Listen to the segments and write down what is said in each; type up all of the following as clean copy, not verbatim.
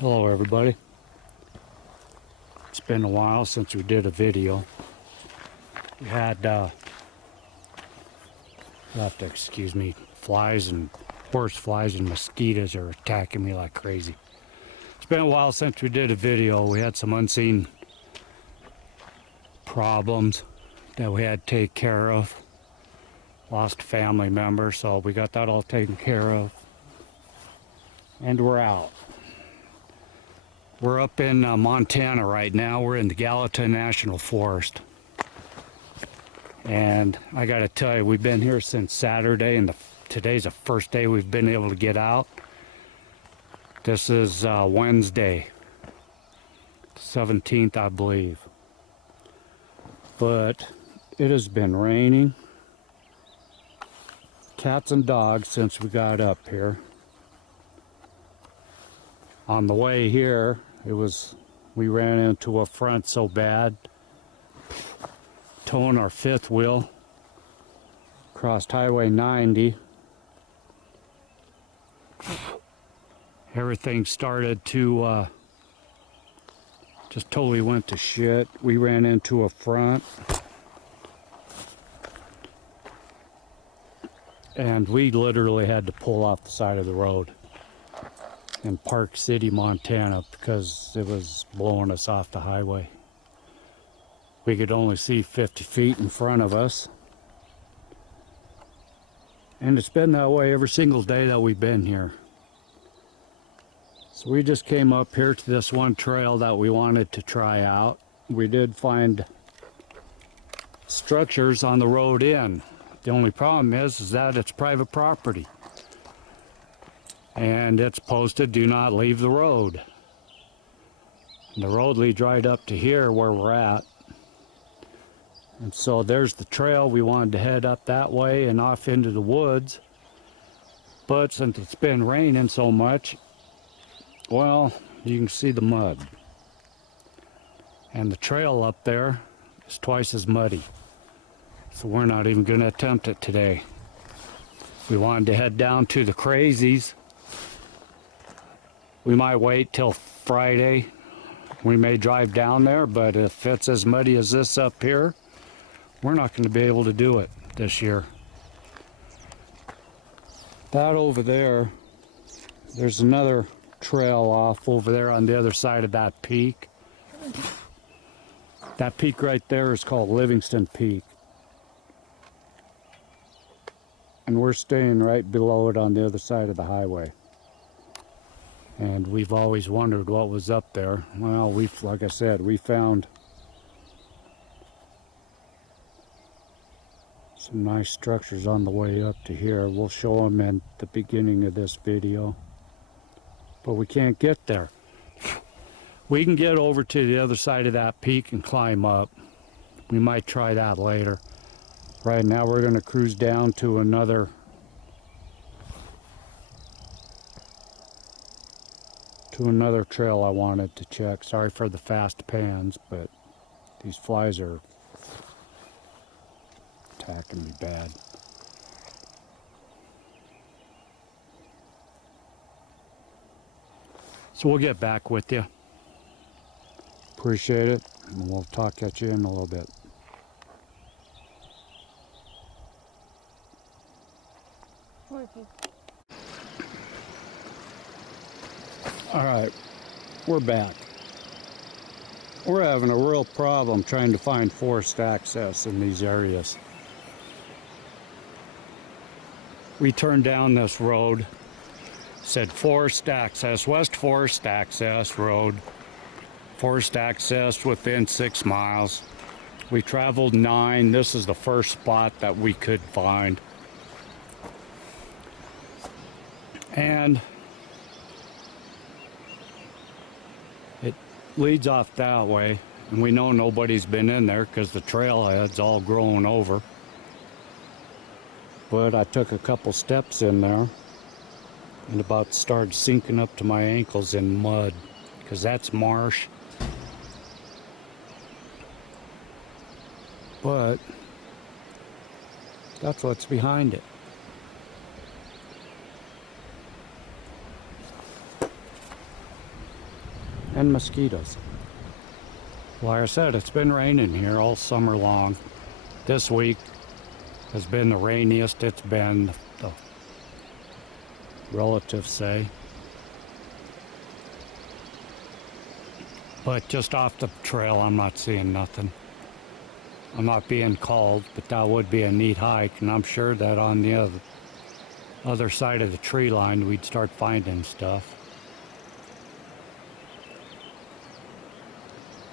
Hello everybody. It's been a while since we did a video. We had, you'll have to excuse me, flies and horse flies and mosquitoes are attacking me like crazy. It's been a while since we did a video. We had some unseen problems that we had to take care of. Lost a family member, so we got that all taken care of. And we're out. We're up in Montana right now. We're in the Gallatin National Forest. And I gotta tell you, we've been here since Saturday, and today's the first day we've been able to get out. This is Wednesday, 17th, I believe. But it has been raining cats and dogs since we got up here. On the way here, we ran into a front so bad, towing our fifth wheel, crossed Highway 90. Everything started to, just totally went to shit. We ran into a front. And we literally had to pull off the side of the road in Park City, Montana, because it was blowing us off the highway. We could only see 50 feet in front of us. And it's been that way every single day that we've been here. So we just came up here to this one trail that we wanted to try out. We did find structures on the road in. The only problem is that it's private property. And it's posted, do not leave the road. And the road leads right up to here where we're at. And so there's the trail. We wanted to head up that way and off into the woods. But since it's been raining so much, well, you can see the mud. And the trail up there is twice as muddy. So we're not even going to attempt it today. We wanted to head down to the Crazies. We might wait till Friday. We may drive down there, but if it's as muddy as this up here, we're not going to be able to do it this year. That over there, there's another trail off over there on the other side of that peak. That peak right there is called Livingston Peak. And we're staying right below it on the other side of the highway. And we've always wondered what was up there. Well, like I said, we found some nice structures on the way up to here. We'll show them in the beginning of this video. But we can't get there. We can get over to the other side of that peak and climb up. We might try that later. Right now we're going to cruise down to another trail I wanted to check. Sorry for the fast pans, but these flies are attacking me bad. So we'll get back with you. Appreciate it, and we'll talk at you in a little bit. All right, we're back. We're having a real problem trying to find forest access in these areas. We turned down this road, said forest access, West Forest Access Road, forest access within 6 miles. We traveled 9. This is the first spot that we could find. And it leads off that way, and we know nobody's been in there because the trailhead's all grown over. But I took a couple steps in there and about started sinking up to my ankles in mud, because that's marsh. But that's what's behind it. and mosquitoes. Like I said, it's been raining here all summer long. This week has been the rainiest it's been, the relatives say. But just off the trail, I'm not seeing nothing. I'm not being called, but that would be a neat hike, and I'm sure that on the other side of the tree line, we'd start finding stuff.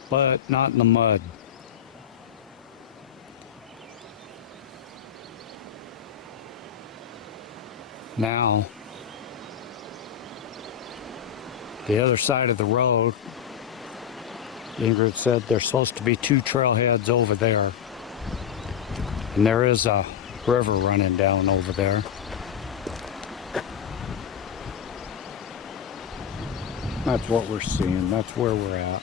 But not in the mud. Now, the other side of the road, Ingrid said there's supposed to be 2 trailheads over there. And there is a river running down over there. That's what we're seeing. That's where we're at.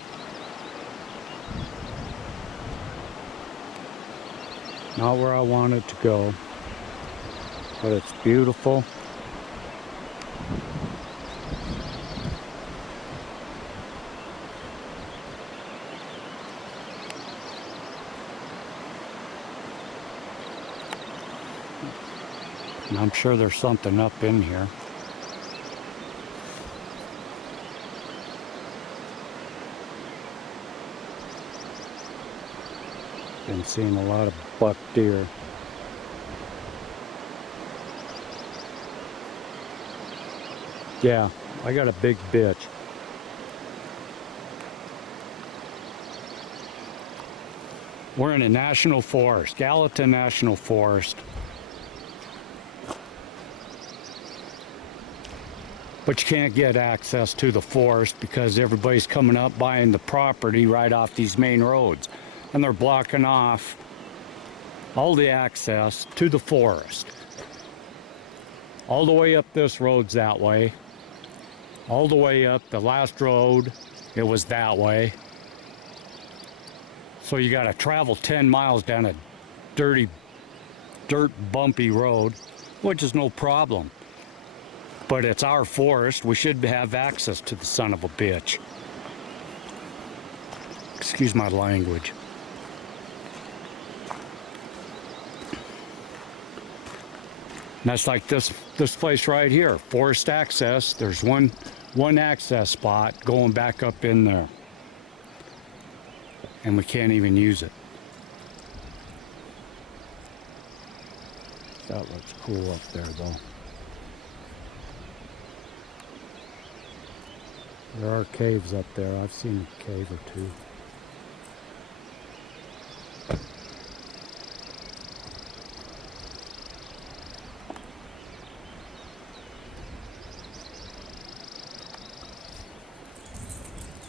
Not where I wanted to go, but it's beautiful. And I'm sure there's something up in here. Been seeing a lot of buck deer. Yeah, I got a big bitch. We're in a national forest, Gallatin National Forest. But you can't get access to the forest because everybody's coming up buying the property right off these main roads. And they're blocking off all the access to the forest. All the way up this road's that way. All the way up the last road, it was that way. So you gotta travel 10 miles down a dirty, dirt bumpy road, which is no problem. But it's our forest, we should have access to the son of a bitch. Excuse my language. And that's like this place right here, forest access. There's one access spot going back up in there. And we can't even use it. That looks cool up there though. There are caves up there. I've seen a cave or two.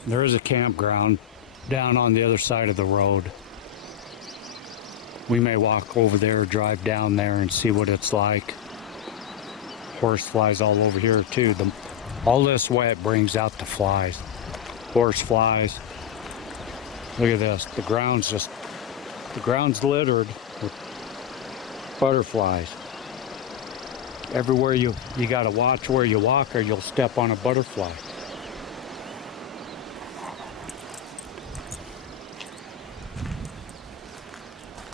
There is a campground down on the other side of the road. We may walk over there, drive down there and see what it's like. Horse flies all over here too. All this wet brings out the flies. Horse flies. Look at this. The ground's littered with butterflies. Everywhere you gotta watch where you walk or you'll step on a butterfly.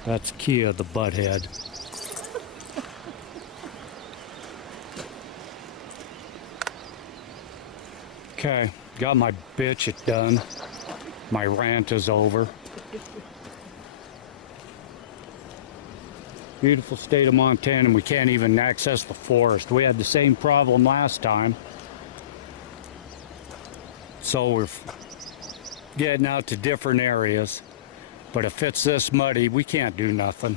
That's Kia the butthead. Okay, got my bitch it done. My rant is over. Beautiful state of Montana, and we can't even access the forest. We had the same problem last time. So we're getting out to different areas. But if it's this muddy, we can't do nothing.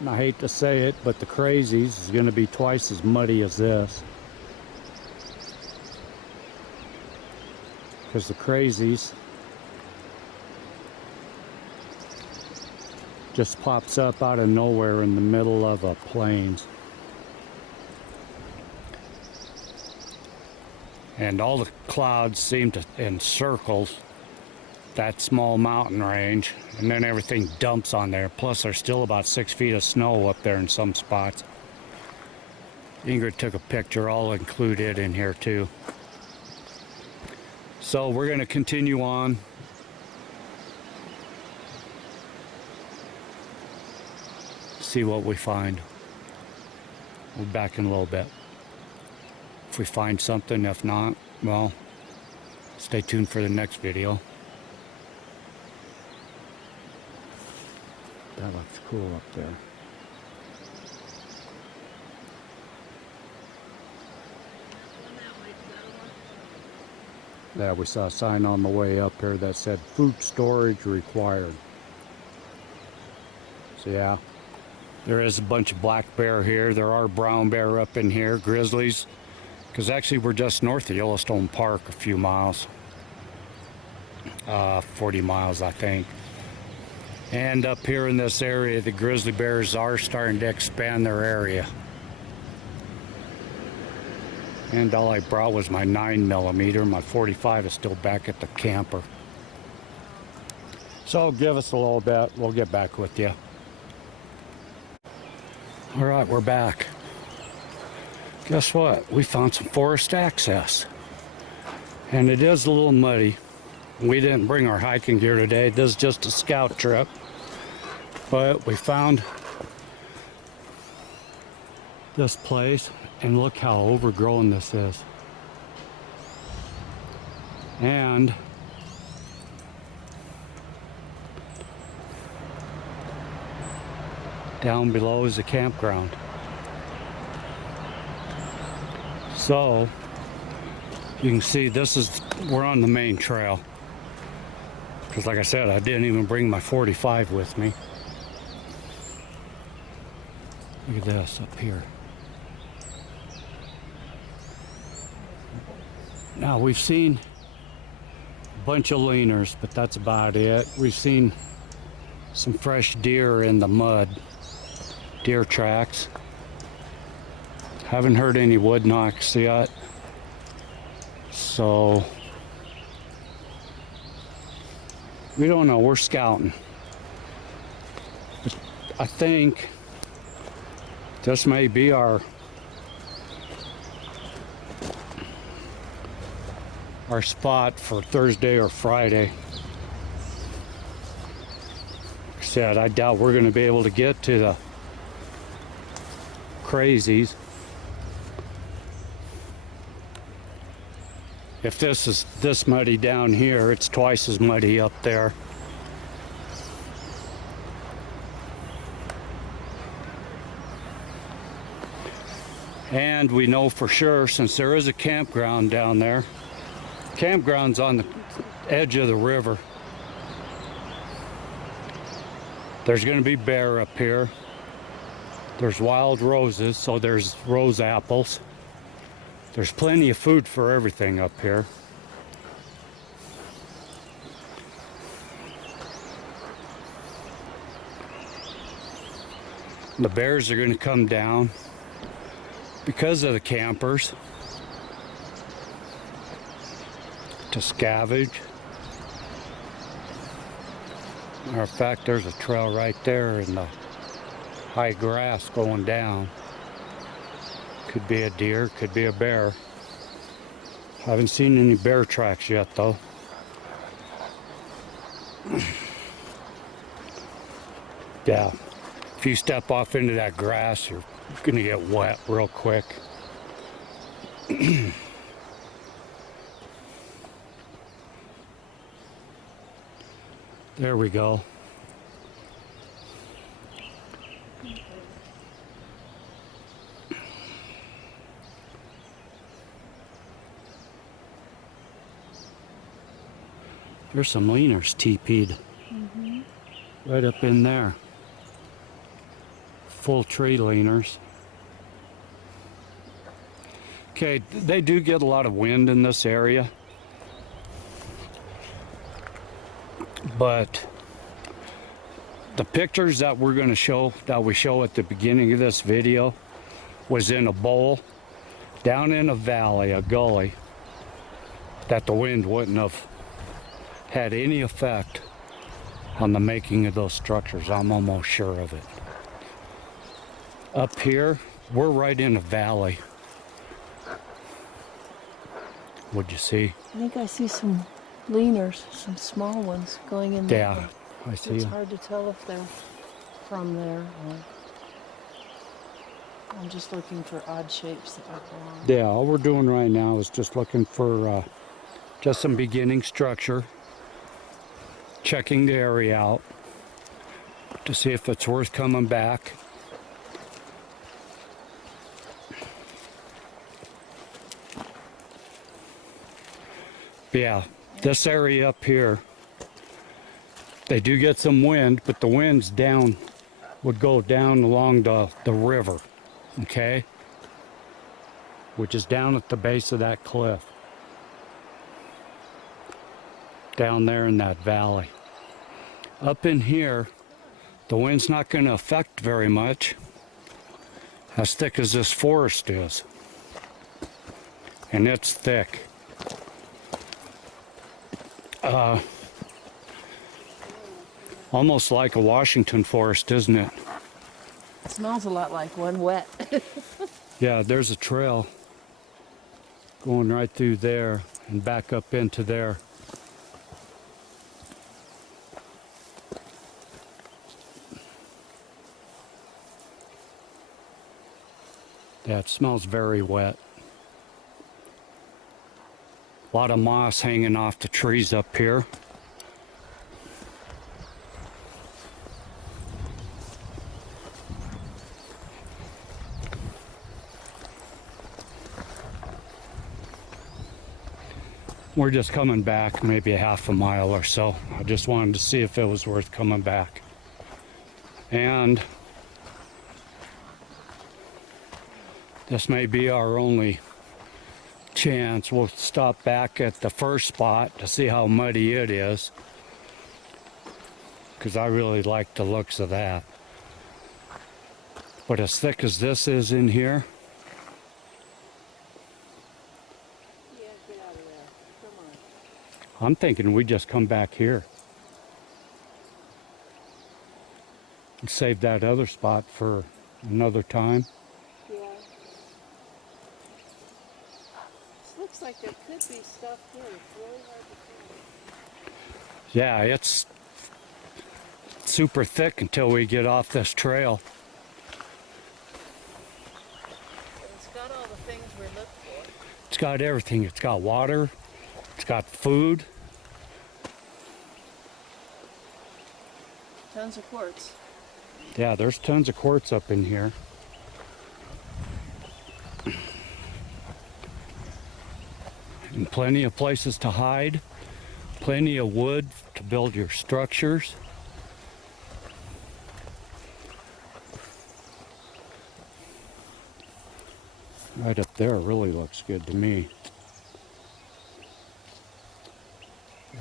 And I hate to say it, but the Crazies is going to be twice as muddy as this. Because the Crazies just pops up out of nowhere in the middle of a plains. And all the clouds seem to encircle that small mountain range, and then everything dumps on there. Plus there's still about 6 feet of snow up there in some spots. Ingrid took a picture. I'll include it in here too. So we're going to continue on. See what we find. We'll be back in a little bit. If we find something, if not, well, stay tuned for the next video. That looks cool up there. Yeah, we saw a sign on the way up here that said food storage required. So yeah, there is a bunch of black bear here. There are brown bear up in here, grizzlies. Because actually we're just north of Yellowstone Park a few miles. 40 miles, I think. And up here in this area, the grizzly bears are starting to expand their area. And all I brought was my 9mm. My 45 is still back at the camper. So give us a little bit. We'll get back with you. All right, we're back. Guess what? We found some forest access. And it is a little muddy. We didn't bring our hiking gear today. This is just a scout trip. But we found this place. And look how overgrown this is. And down below is a campground. So you can see we're on the main trail. Because like I said, I didn't even bring my 45 with me. Look at this up here. Now we've seen a bunch of leaners, but that's about it. We've seen some fresh deer in the mud, deer tracks. Haven't heard any wood knocks yet. So we don't know, we're scouting. But I think this may be our spot for Thursday or Friday. Like I said, I doubt we're going to be able to get to the crazies. If this is this muddy down here, it's twice as muddy up there. And we know for sure, since there is a campground down there, campground's on the edge of the river. There's going to be bear up here. There's wild roses, so there's rose apples. There's plenty of food for everything up here. The bears are going to come down because of the campers to scavenge. Matter of fact, there's a trail right there in the high grass going down. Could be a deer, could be a bear. Haven't seen any bear tracks yet though. Yeah, if you step off into that grass, you're gonna get wet real quick. There we go. There's some leaners TP'd right up in there. Full tree leaners. Okay, they do get a lot of wind in this area, but the pictures that we're going to show, that we show at the beginning of this video, was in a bowl down in a valley, a gully, that the wind wouldn't have had any effect on the making of those structures. I'm almost sure of it. Up here, We're right in a valley. What'd you see? I think I see some leaners, some small ones going in there. Yeah, I see It's them. hard to tell if they're from there or... I'm just looking for odd shapes that might belong. Yeah, all we're doing right now is just looking for just some beginning structure, checking the area out to see if it's worth coming back. But yeah, this area up here, they do get some wind, but the wind's down, would go down along the river, okay? Which is down at the base of that cliff. Down there in that valley. Up in here, the wind's not going to affect very much, as thick as this forest is. And it's thick. Almost like a Washington forest, isn't it? It smells a lot like one wet. Yeah, there's a trail going right through there and back up into there. Yeah, it smells very wet. A lot of moss hanging off the trees up here. We're just coming back maybe a half a mile or so. I just wanted to see if it was worth coming back. And this may be our only chance. We'll stop back at the first spot to see how muddy it is, because I really like the looks of that. But as thick as this is in here, Yeah, get out of there. Come on. I'm thinking we just come back here and save that other spot for another time. Yeah. This looks like there could be stuff here. It's really hard to tell. Yeah, it's super thick until we get off this trail. It's got all the things we look for. It's got everything. It's got water. It's got food. Tons of quartz. Yeah, there's tons of quartz up in here. And plenty of places to hide. Plenty of wood to build your structures. Right up there really looks good to me.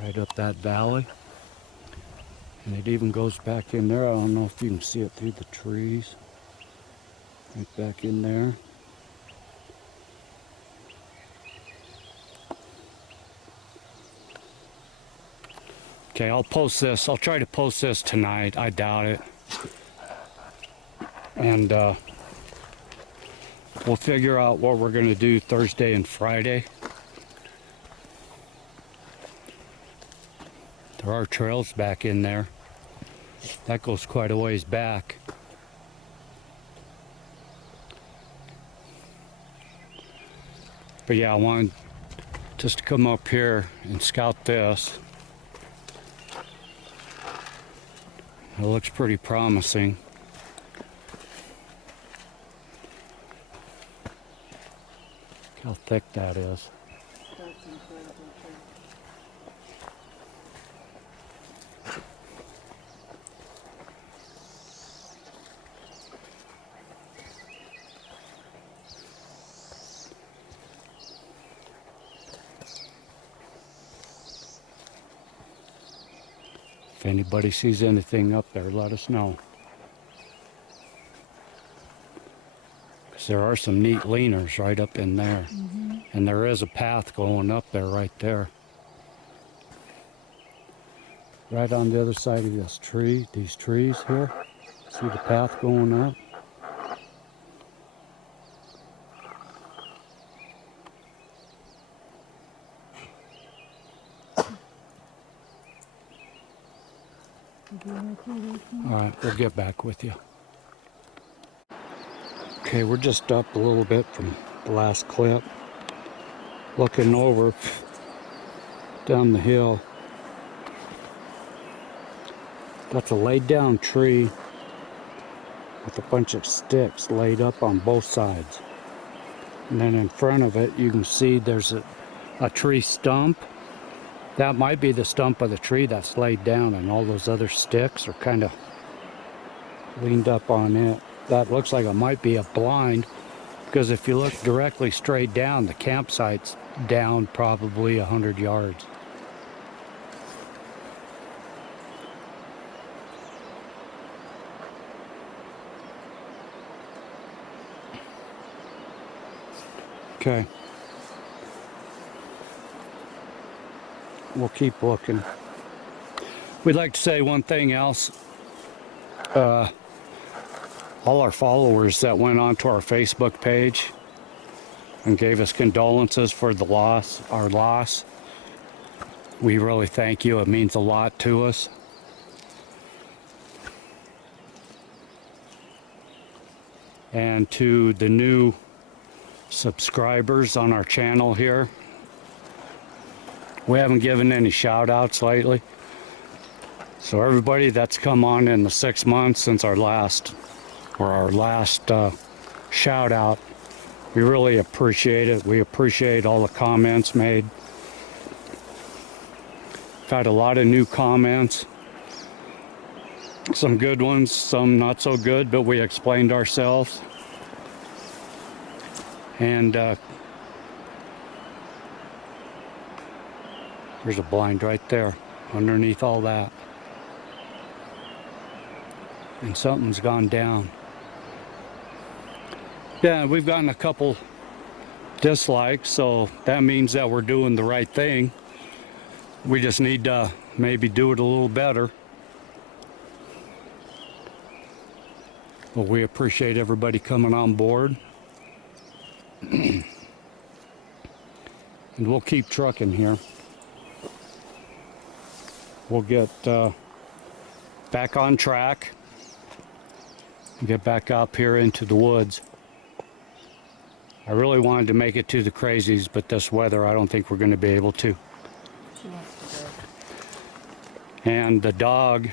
Right up that valley. And it even goes back in there. I don't know if you can see it through the trees. Right back in there. Okay, I'll post this. I'll try to post this tonight. I doubt it. And we'll figure out what we're going to do Thursday and Friday. There are trails back in there. That goes quite a ways back. But yeah, I wanted just to come up here and scout this. It looks pretty promising. Look how thick that is. That's incredible. If anybody sees anything up there, let us know. Because there are some neat leaners right up in there. Mm-hmm. And there is a path going up there right there. Right on the other side of this tree, these trees here. See the path going up? we'll get back with you. Okay, we're just up a little bit from the last clip, looking over down the hill. That's a laid down tree with a bunch of sticks laid up on both sides. And then in front of it, you can see there's a tree stump. That might be the stump of the tree that's laid down, and all those other sticks are kind of leaned up on it. That looks like it might be a blind, because if you look directly straight down, the campsite's down probably 100 yards. Okay. We'll keep looking. We'd like to say one thing else. All our followers that went onto our Facebook page and gave us condolences for the loss, our loss, we really thank you. It means a lot to us. And to the new subscribers on our channel here, we haven't given any shout outs lately. So everybody that's come on in the 6 months since our last shout out, we really appreciate it. We appreciate all the comments made. We've had a lot of new comments, some good ones, some not so good, but we explained ourselves. And there's a blind right there underneath all that, and something's gone down. Yeah, we've gotten a couple dislikes, so that means that we're doing the right thing. We just need to maybe do it a little better. But we appreciate everybody coming on board. And we'll keep trucking here. We'll get back on track. Get back up here into the woods. I really wanted to make it to the Crazies, but this weather, I don't think we're going to be able to. She wants to go. And the dog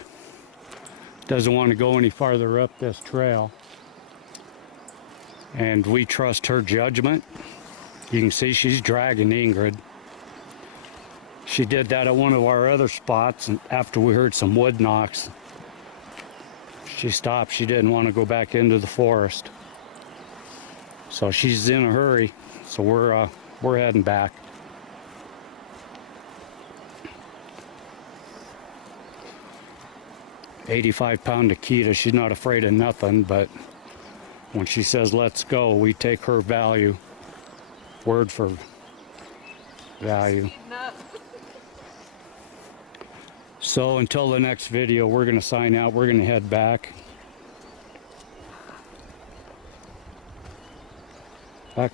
doesn't want to go any farther up this trail. And we trust her judgment. You can see she's dragging Ingrid. She did that at one of our other spots, and after we heard some wood knocks, she stopped. She didn't want to go back into the forest. So she's in a hurry. So we're heading back. "85-pound Akita, she's not afraid of nothing, but when she says let's go, we take her value, word for value. No. So until the next video, we're going to sign out. We're going to head back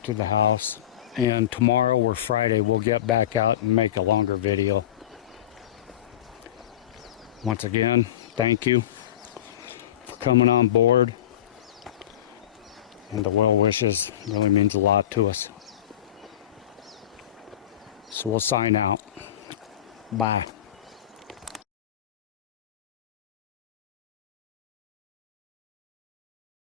to the house. And tomorrow or Friday, we'll get back out and make a longer video. Once again, thank you for coming on board. And the well wishes really means a lot to us. So we'll sign out. Bye.